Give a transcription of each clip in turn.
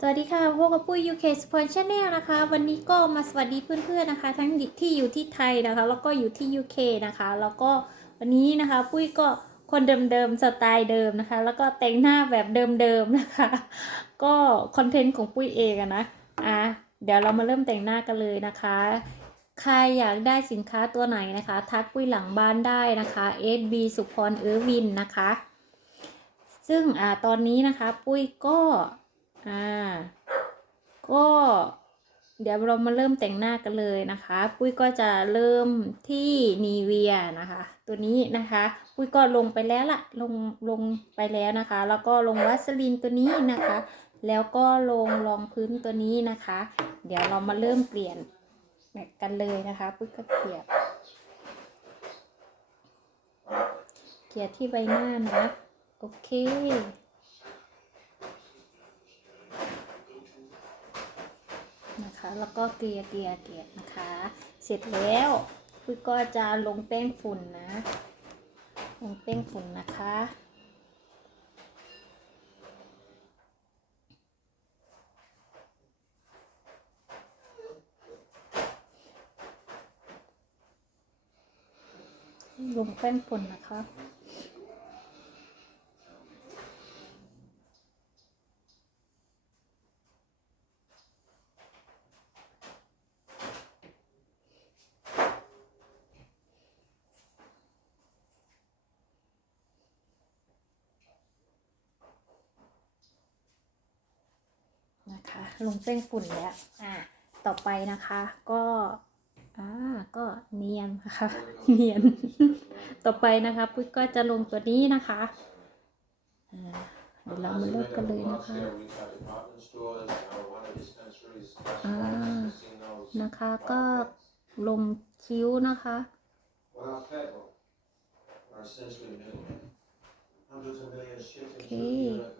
สวัสดีค่ะพบกับปุ้ย UK Sport Channel นะคะ วันนี้ก็มาสวัสดีเพื่อนๆนะคะ ทั้งที่อยู่ที่ไทยนะคะ แล้วก็อยู่ที่ UK นะคะ แล้วก็วันนี้นะคะ ปุ้ยก็คนเดิมๆสไตล์เดิมนะคะ แล้วก็แต่งหน้าแบบเดิมๆนะคะ ก็คอนเทนต์ของปุ้ยเองอะนะอะเดี๋ยวเรามาเริ่มแต่งหน้ากันเลยนะคะ ใครอยากได้สินค้าตัวไหนนะคะ ทักปุ้ยหลังบ้านได้นะคะ SB สุพรเออร์วินนะคะ ซึ่งอ่าตอนนี้นะคะ ปุ้ยก็ อ่า ก็เดี๋ยวเรามาเริ่มแต่งหน้ากันเลยนะคะ ปุ้ยก็จะเริ่มที่นีเวียนะคะ ตัวนี้นะคะ ปุ้ยก็ลงไปแล้วละลงลงไปแล้วนะคะ แล้วก็ลงวัสลินตัวนี้นะคะ แล้วก็ลงรองพื้นตัวนี้นะคะ เดี๋ยวเรามาเริ่มเปลี่ยนกันเลยนะคะ ปุ้ยก็เกลี่ยเกลี่ยที่ใบหน้านะ โอเค นะคะ แล้วก็เกลี่ยเกลี่ยเกลี่ยนะคะ เสร็จแล้วปุ้ยก็จะลงแป้งฝุ่นนะ ลงแป้งฝุ่นนะคะลงแป้งฝุ่นนะคะ นะคะ ลงแป้งฝุ่นแล้วอ่าต่อไปนะคะ ก็อ่าก็เนียนนะคะ เนียน ต่อไปนะคะปุ้ยก็จะลงตัวนี้นะคะอ่าเดี๋ยวเรามาเริ่มกันเลยนะคะอ่านะคะก็ลงคิ้วนะคะค่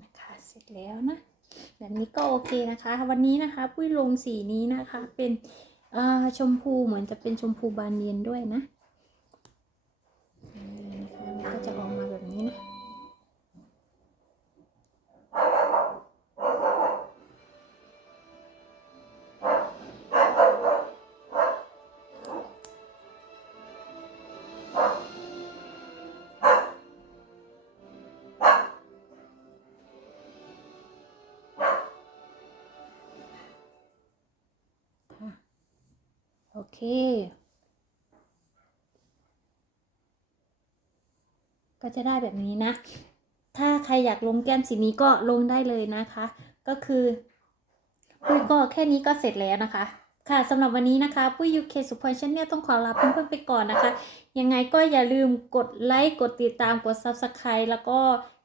นะคะเสร็จแล้วนะแบบนี้ก็โอเคนะคะ วันนี้นะคะปุ้ยลงสีนี้นะคะเป็นชมพูเหมือนจะเป็นชมพูบานเย็นด้วยนะ โอเค ก็จะได้แบบนี้นะ ถ้าใครอยากลงแก้มสีนี้ก็ลงได้เลยนะคะ ก็คือปุ้ยก็แค่นี้ก็เสร็จแล้วนะคะ ค่ะสำหรับวันนี้นะคะปุ้ยยูเคสุพรชันเนี่ยต้องขอลาเพื่อนๆไปก่อนนะคะ ยังไงก็อย่าลืมกดไลค์ กดติดตาม กด Subscribe แล้วก็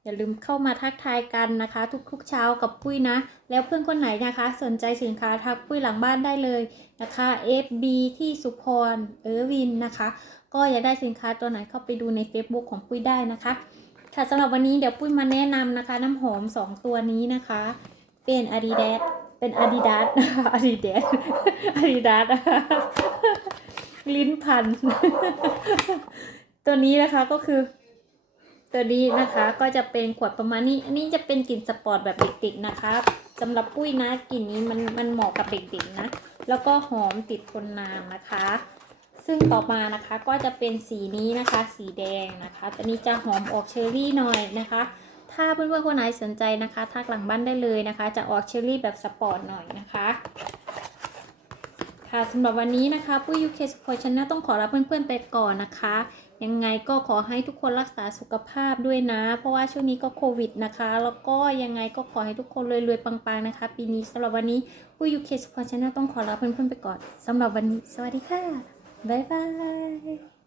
อย่าลืมเข้ามาทักทายกันนะคะ ทุกๆเช้ากับปุ้ยนะ แล้วเพื่อนคนไหนนะคะ สนใจสินค้าทักปุ้ยหลังบ้านได้เลยนะคะ FB ที่สุพรเออวินนะคะ ก็อยากได้สินค้าตัวไหนเข้าไปดูใน Facebook ของปุ้ยได้นะคะ ค่ะสำหรับวันนี้เดี๋ยวปุ้ยมาแนะนำนะคะ น้ำหอม 2 ตัวนี้นะคะ เป็น Adidas เป็น Adidas นะคะ Adidas Adidas ลิ้นพัน ตัวนี้นะคะก็คือ ตัวนี้นะคะก็จะเป็นขวดประมาณนี้ อันนี้จะเป็นกลิ่นสปอร์ตแบบเด็กๆนะคะสำหรับปุ้ยนะกลิ่นนี้มันมันเหมาะกับเด็กๆนะ แล้วก็หอมติดทนนานนะคะ ซึ่งต่อมานะคะก็จะเป็นสีนี้นะคะ สีแดงนะคะตัวนี้จะหอมออกเชอร์รี่หน่อยนะคะ ถ้าเพื่อนๆคนไหนสนใจนะคะทักหลังบ้านได้เลยนะคะ จะออกเชอร์รี่แบบสปอร์ตหน่อยนะคะ ค่ะสำหรับวันนี้นะคะปุ้ยยูเคสปอร์ตชนะต้องขอลาเพื่อนๆไปก่อนนะคะ ยังไงก็ขอให้ทุกคนรักษาสุขภาพด้วยนะ เพราะว่าช่วงนี้ก็โควิดนะคะ แล้วก็ยังไงก็ขอให้ทุกคนรวยๆปังๆนะคะ ปีนี้สำหรับวันนี้ปุ้ยยูเคสปอร์ตชนะต้องขอลาเพื่อนๆไปก่อนสำหรับวันนี้ สวัสดีค่ะบ๊ายบาย